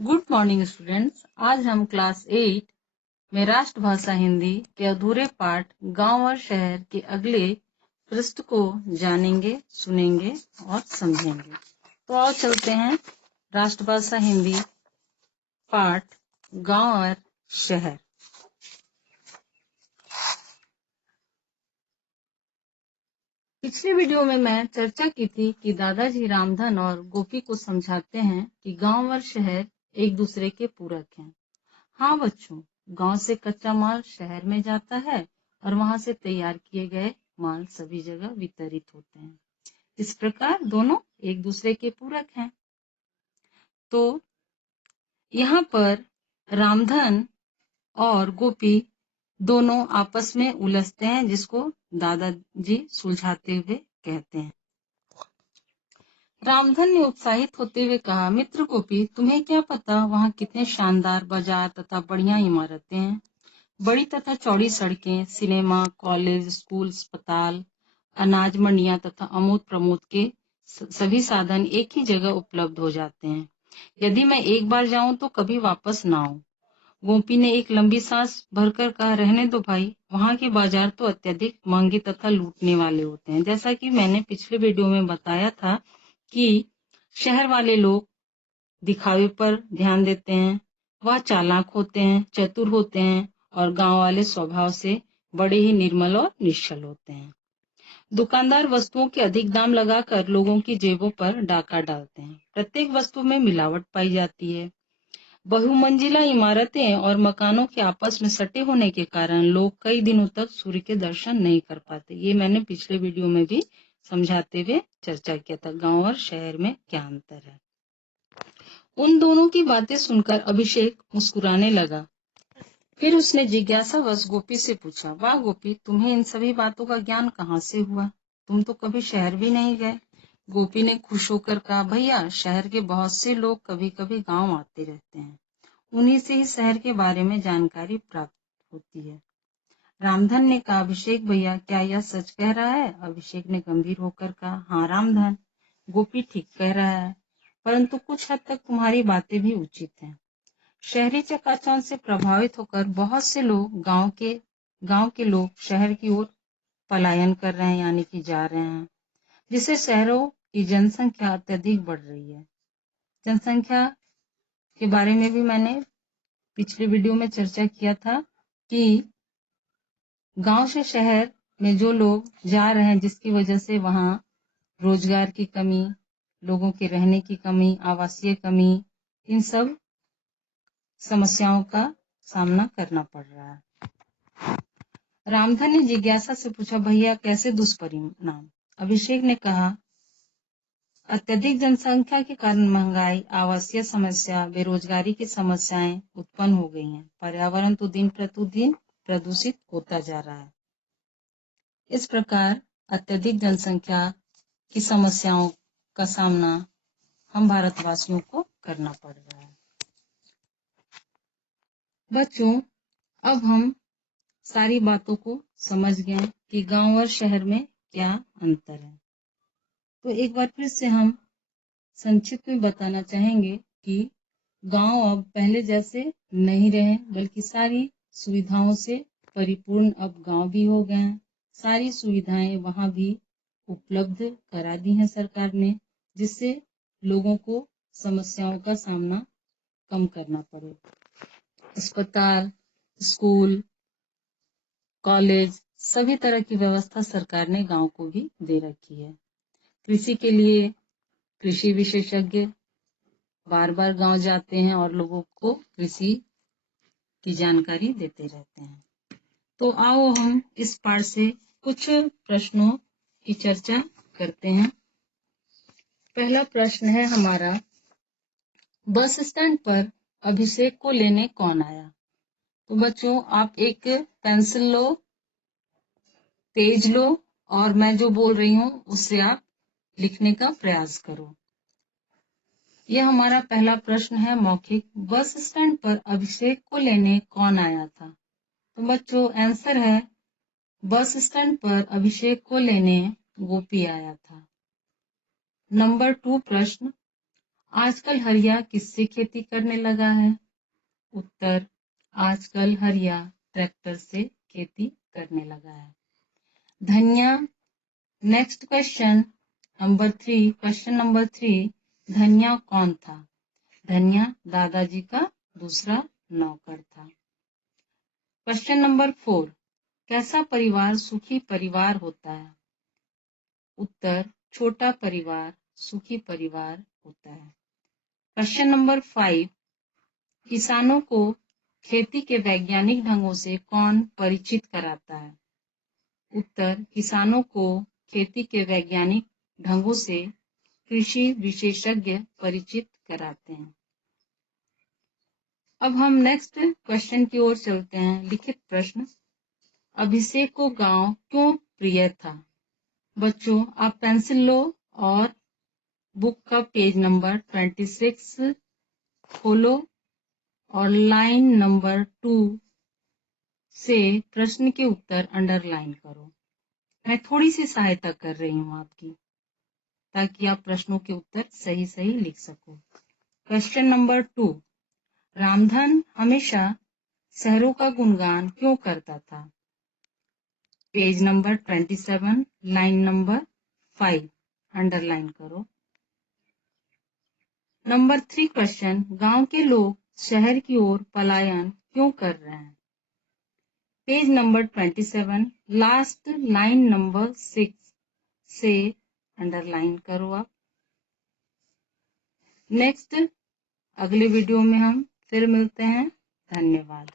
Good morning students. आज हम class 8 में राष्ट्रभाषा हिंदी के अधूरे पाठ गांव और शहर के अगले पृष्ठ को जानेंगे, सुनेंगे और समझेंगे। तो आओ चलते हैं राष्ट्रभाषा हिंदी पाठ गांव और शहर। पिछले वीडियो में मैं चर्चा की थी कि दादाजी रामधन और गोपी को समझाते हैं कि गांव और शहर एक दूसरे के पूरक हैं। हाँ बच्चों, गांव से कच्चा माल शहर में जाता है और वहां से तैयार किए गए माल सभी जगह वितरित होते हैं। इस प्रकार दोनों एक दूसरे के पूरक हैं। तो यहाँ पर रामधन और गोपी दोनों आपस में उलझते हैं, जिसको दादाजी सुलझाते हुए कहते हैं। रामधन ने उत्साहित होते हुए कहा, मित्र गोपी, तुम्हें क्या पता वहाँ कितने शानदार बाजार तथा बढ़िया इमारतें हैं। बड़ी तथा चौड़ी सड़कें, सिनेमा, कॉलेज, स्कूल, अस्पताल, अनाज मंडियां तथा अमूद प्रमोद के सभी साधन एक ही जगह उपलब्ध हो जाते हैं। यदि मैं एक बार जाऊं तो कभी वापस ना आऊं। गोपी ने एक लंबी सांस भरकर कहा, रहने दो भाई, वहां के बाजार तो अत्यधिक महंगे तथा लूटने वाले होते हैं। जैसा कि मैंने पिछले वीडियो में बताया था कि शहर वाले लोग दिखावे पर ध्यान देते हैं, वह चालाक होते हैं, चतुर होते हैं और गांव वाले स्वभाव से बड़े ही निर्मल और निश्चल होते हैं। दुकानदार वस्तुओं के अधिक दाम लगाकर लोगों की जेबों पर डाका डालते हैं। प्रत्येक वस्तु में मिलावट पाई जाती है। बहुमंजिला इमारतें और मकानों के आपस में सटे होने के कारण लोग कई दिनों तक सूर्य के दर्शन नहीं कर पाते। ये मैंने पिछले वीडियो में भी समझाते हुए चर्चा किया था, गांव और शहर में क्या अंतर है। उन दोनों की बातें सुनकर अभिषेक मुस्कुराने लगा। फिर उसने जिज्ञासावश गोपी से पूछा, वाह गोपी, तुम्हें इन सभी बातों का ज्ञान कहाँ से हुआ? तुम तो कभी शहर भी नहीं गए। गोपी ने खुश होकर कहा, भैया, शहर के बहुत से लोग कभी कभी गांव आते रहते हैं, उन्हीं से ही शहर के बारे में जानकारी प्राप्त होती है। रामधन ने कहा, अभिषेक भैया, क्या यह सच कह रहा है? अभिषेक ने गंभीर होकर कहा, हाँ रामधन, गोपी ठीक कह रहा है, परंतु कुछ हद तक तुम्हारी बातें भी उचित हैं। शहरी चकाचौंध से प्रभावित होकर बहुत से लोग गांव के लोग शहर की ओर पलायन कर रहे हैं, यानी कि जा रहे हैं, जिससे शहरों की जनसंख्या अत्यधिक बढ़ रही है। जनसंख्या के बारे में भी मैंने पिछले वीडियो में चर्चा किया था कि गांव से शहर में जो लोग जा रहे हैं, जिसकी वजह से वहां रोजगार की कमी, लोगों के रहने की कमी, आवासीय कमी, इन सब समस्याओं का सामना करना पड़ रहा है। रामधन ने जिज्ञासा से पूछा, भैया, कैसे दुष्परिणाम? अभिषेक ने कहा, अत्यधिक जनसंख्या के कारण महंगाई, आवासीय समस्या, बेरोजगारी की समस्याएं उत्पन्न हो गई हैं। पर्यावरण तो दिन प्रतिदिन प्रदूषित होता जा रहा है। इस प्रकार अत्यधिक जनसंख्या की समस्याओं का सामना हम भारतवासियों को करना पड़ रहा है। बच्चों, अब हम सारी बातों को समझ गए कि गांव और शहर में क्या अंतर है। तो एक बार फिर से हम संक्षिप्त में बताना चाहेंगे कि गांव अब पहले जैसे नहीं रहे, बल्कि सारी सुविधाओं से परिपूर्ण अब गांव भी हो गए हैं। सारी सुविधाएं वहां भी उपलब्ध करा दी हैं सरकार ने, जिससे लोगों को समस्याओं का सामना कम करना पड़े। अस्पताल, स्कूल, कॉलेज, सभी तरह की व्यवस्था सरकार ने गांव को भी दे रखी है। कृषि के लिए कृषि विशेषज्ञ बार बार गांव जाते हैं और लोगों को कृषि की जानकारी देते रहते हैं। तो आओ हम इस पाठ से कुछ प्रश्नों की चर्चा करते हैं। पहला प्रश्न है हमारा, बस स्टैंड पर अभिषेक को लेने कौन आया? तो बच्चों, आप एक पेंसिल लो, पेज लो और मैं जो बोल रही हूँ उससे आप लिखने का प्रयास करो। यह हमारा पहला प्रश्न है मौखिक, बस स्टैंड पर अभिषेक को लेने कौन आया था? तो बच्चों, आंसर है बस स्टैंड पर अभिषेक को लेने गोपी आया था। नंबर 2 प्रश्न, आजकल हरिया किससे खेती करने लगा है? उत्तर, आजकल हरिया ट्रैक्टर से खेती करने लगा है। धनिया, नेक्स्ट क्वेश्चन नंबर 3, धनिया कौन था? धनिया दादाजी का दूसरा नौकर था। क्वेश्चन नंबर 4, कैसा परिवार सुखी परिवार होता है? उत्तर, छोटा परिवार सुखी परिवार होता है। क्वेश्चन नंबर 5, किसानों को खेती के वैज्ञानिक ढंगों से कौन परिचित कराता है? उत्तर, किसानों को खेती के वैज्ञानिक ढंगों से कृषि विशेषज्ञ परिचित कराते हैं। अब हम नेक्स्ट क्वेश्चन की ओर चलते हैं। लिखित प्रश्न, अभिषेक को गांव क्यों प्रिय था? बच्चों, आप पेंसिल लो और बुक का पेज नंबर 26 खोलो और लाइन नंबर 2 से प्रश्न के उत्तर अंडरलाइन करो। मैं थोड़ी सी सहायता कर रही हूँ आपकी, ताकि आप प्रश्नों के उत्तर सही सही लिख सको। क्वेश्चन नंबर 2, रामधन हमेशा शहरों का गुणगान क्यों करता था? Page number 27 line number 5 underline करो। नंबर 3 क्वेश्चन, गांव के लोग शहर की ओर पलायन क्यों कर रहे हैं? Page number 27 last line number 6 से अंडरलाइन करो आप। नेक्स्ट अगले वीडियो में हम फिर मिलते हैं। धन्यवाद।